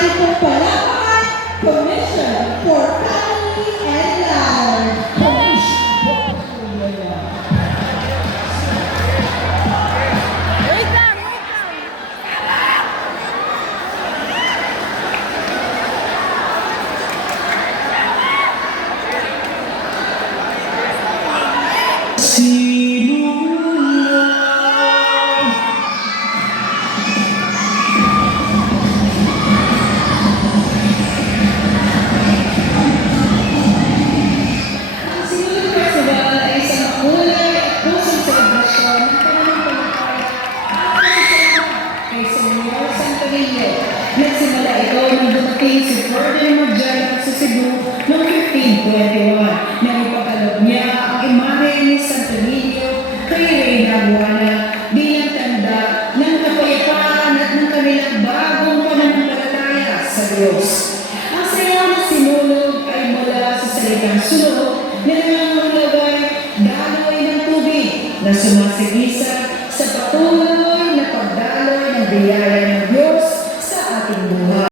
ating pong palakpakan, Commission for Family and Life. Commission for Family and Life. Wait lang. Ang Sinulog Festival ay isang makulay at pusong selebrasyon ng pananampalataya kay Senyor Santo Niño. Nagsimula ito nang dumating si Ferdinand Magellan sa Cebu noong 1521 na ipagkaloob niya ang imahe ni Santo Niño kay Reyna Juana bilang tanda ng kapayapaan at ng kanilang bagong pananampalataya sa Diyos. Ang saya na sinulog ay mula sa salitang sunog na nangangahulugan daloy ng tubig na sumasigisa